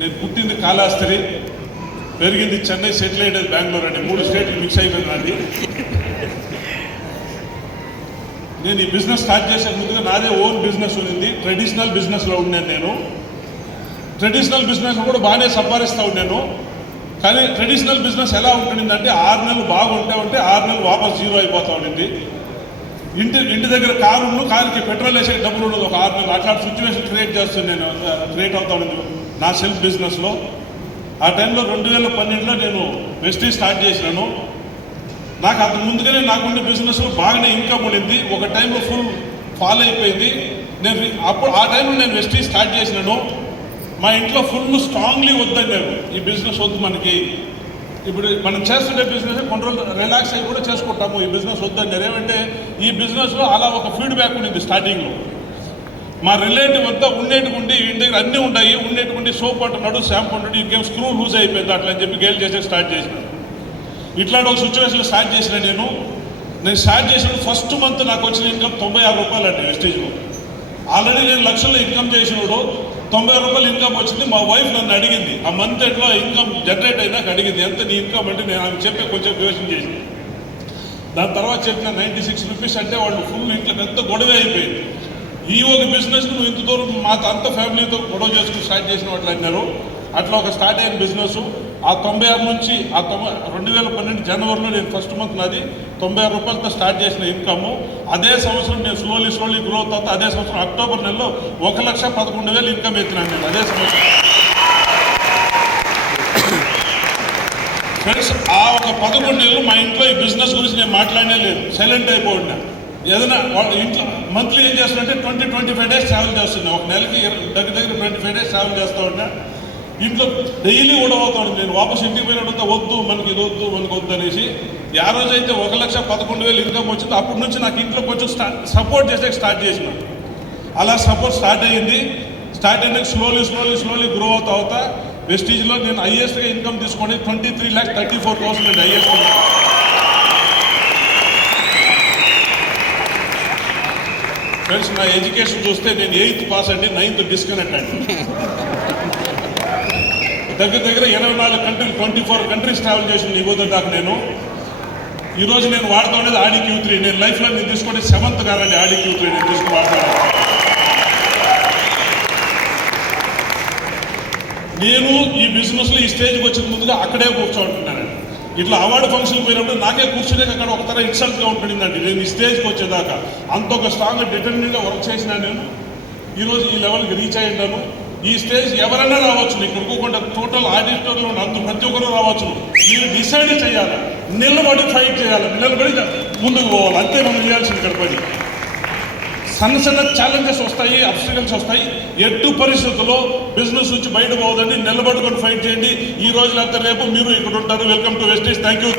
నేను పుట్టింది కాళహస్తి, పెరిగింది చెన్నై, సెటిల్ అయ్యేది బెంగళూరు అండి. 3 స్టేట్లు మిక్స్ అయిపోయిందండి. నేను ఈ బిజినెస్ స్టార్ట్ చేసే ముందుగా నాదే ఓన్ బిజినెస్ ఉంది. ట్రెడిషనల్ బిజినెస్లో ఉన్నాను నేను. ట్రెడిషనల్ బిజినెస్ కూడా బాగానే సంపాదిస్తూ ఉన్నాను. కానీ ట్రెడిషనల్ బిజినెస్ ఎలా ఉంటుందంటే 6 నెలలు బాగుంటే 6 నెలలు వాపస్ జీరో అయిపోతూ ఉండింది. ఇంటి దగ్గర కారుకి పెట్రోల్ వేసే డబ్బులు ఉండదు ఒక 6 నెలలు. అట్లాంటి సిచ్యువేషన్ క్రియేట్ అవుతా ఉంది నా సెల్ఫ్ బిజినెస్లో. ఆ టైంలో 2012లో నేను వెస్టీజ్ స్టార్ట్ చేసినాను. నాకు అంత ముందుగానే నాకుండే బిజినెస్లో బాగానే ఇన్కమ్ ఉండింది. ఒక టైంలో ఫుల్ ఫాల్ అయిపోయింది. ఆ టైంలో నేను వెస్టీజ్ స్టార్ట్ చేసినాను. మా ఇంట్లో ఫుల్ స్ట్రాంగ్లీ వద్దన్నారు, ఈ బిజినెస్ వద్దు మనకి, ఇప్పుడు మనం చేస్తుండే బిజినెస్ కొన్ని రోజులు రిలాక్స్ అయ్యి కూడా చేసుకుంటాము, ఈ బిజినెస్ వద్దన్నారు. ఏమంటే ఈ బిజినెస్లో అలా ఒక ఫీడ్బ్యాక్ ఉండింది స్టార్టింగ్లో. మా రిలేటివ్ అంతా ఉండేటుకుండి ఇంటి దగ్గర అన్నీ ఉంటాయి, ఉండేటుకుండి సోప్ అంటున్నాడు, షాంపూ అంటాడు, ఇంకేం స్క్రూ లూజ్ అయిపోయింది అట్లా అని చెప్పి గేల్ చేసే స్టార్ట్ చేసినాను. ఇట్లాంటి ఒక సిచ్యువేషన్లో స్టార్ట్ చేసిన నేను స్టార్ట్ చేసినప్పుడు ఫస్ట్ మంత్ నాకు వచ్చిన ఇన్కమ్ 96 రూపాయలు అండి వెస్టేజ్లో. ఆల్రెడీ నేను లక్షల్లో ఇన్కమ్ చేసినాడు, 90 రూపాయలు ఇన్కమ్ వచ్చింది. మా వైఫ్ నన్ను అడిగింది, ఆ మంత్ ఎట్లా ఇన్కమ్ జనరేట్ అయినాక అడిగింది, ఎంత నీ ఇన్కమ్ అంటే నేను ఆమె చెప్పే కొంచెం క్వశ్చన్ చేసి దాని తర్వాత చెప్పిన 96 రూపీస్ అంటే వాళ్ళు ఫుల్ ఇంట్లో పెద్ద గొడవ అయిపోయింది. ఈ ఒక బిజినెస్ నువ్వు ఇంత దూరం మాకు అంత ఫ్యామిలీతో గొడవ చేసుకుని స్టార్ట్ చేసిన వాళ్ళు అన్నారు. అట్లా ఒక స్టార్ట్ అయిన బిజినెస్ ఆ 96 నుంచి 2012 జనవరిలో నేను ఫస్ట్ మంత్ నాది 96 రూపాయలతో స్టార్ట్ చేసిన ఇన్కమ్. అదే సంవత్సరం నేను స్లోలీ గ్రోత్ అవుతా అదే సంవత్సరం అక్టోబర్ నెలలో 1,11,000 ఇన్కమ్ ఎత్తినాను నేను అదే సంవత్సరం. ఫ్రెండ్స్, ఆ ఒక 11 నెలలు మా ఇంట్లో ఈ బిజినెస్ గురించి నేను మాట్లాడనే లేదు, సైలెంట్ అయిపోయినా. ఏదైనా ఇంట్లో మంత్లీ ఏం చేస్తున్నా 20-25 డేస్ ట్రావెల్ చేస్తున్నా, ఒక నెలకి దగ్గర 25 డేస్ ట్రావెల్ చేస్తూ ఉన్నా. ఇంట్లో డైలీ గొడవవుతాడు. నేను వాపస్ ఇంటికి పోయినట్టు వద్దు మనకి ఇది వద్దు మనకు వద్దు అనేసి. ఆ రోజైతే 1,11,000 ఇన్కమ్ వచ్చింది. అప్పటి నుంచి నాకు ఇంట్లో కొంచెం సపోర్ట్ చేసే స్టార్ట్ చేసిన. అలా సపోర్ట్ స్టార్ట్ అయ్యింది. స్టార్ట్ అయినాక స్లోలీ గ్రో అవుతా వెస్టీజ్లో నేను హైయెస్ట్గా ఇన్కమ్ తీసుకొని 23,34,000 అండి హైయెస్ట్. ఫ్రెండ్స్, నా ఎడ్యుకేషన్ చూస్తే నేను 8th పాస్ అండి, 9th డిస్కనెక్ట్ అండి. దగ్గర 24 కంట్రీలు 24 కంట్రీస్ ట్రావెల్ చేసిన ఈ పోతే దాకా నేను ఈరోజు నేను వాడుతూ ఉండేది ఆడి Q3. నేను లైఫ్లో నేను తీసుకుంటే 7th కాదండి ఆడి Q3 నేను తీసుకుని వాడతాను. నేను ఈ బిజినెస్లో ఈ స్టేజ్కి వచ్చిన ముందుగా అక్కడే కూర్చోంటున్నానండి. ఇట్లా అవార్డు ఫంక్షన్కి పోయినప్పుడు నాకే కూర్చునే అక్కడ ఒక తర ఇన్సల్ట్గా ఉంటుందండి. నేను ఈ స్టేజ్కి వచ్చేదాకా అంత ఒక స్ట్రాంగ్గా డిటర్మిన్గా వర్క్ చేసినా నేను ఈరోజు ఈ లెవెల్కి రీచ్ అయి ఉంటాను. ఈ స్టేజ్ ఎవరైనా రావచ్చు, నీకు అనుకోకుండా టోటల్ ఆడిటర్లో ఉన్న ప్రతి ఒక్కరు రావచ్చు. మీరు డిసైడ్ చేయాలి, నిలబడి ఫైట్ చేయాలి, నిలబడి ముందుకు పోవాలి, అంతే మనం చేయాల్సింది. ఇక్కడ పని సన్న ఛాలెంజెస్ వస్తాయి, అబ్స్టికల్స్ వస్తాయి. ఎటు పరిస్థితుల్లో బిజినెస్ నుంచి బయట పోవద్దండి, నిలబడుకొని ఫైట్ చేయండి. ఈ రోజు లేకపోతే రేపు మీరు ఇక్కడ ఉంటారు. Welcome to Vestige. Thank you.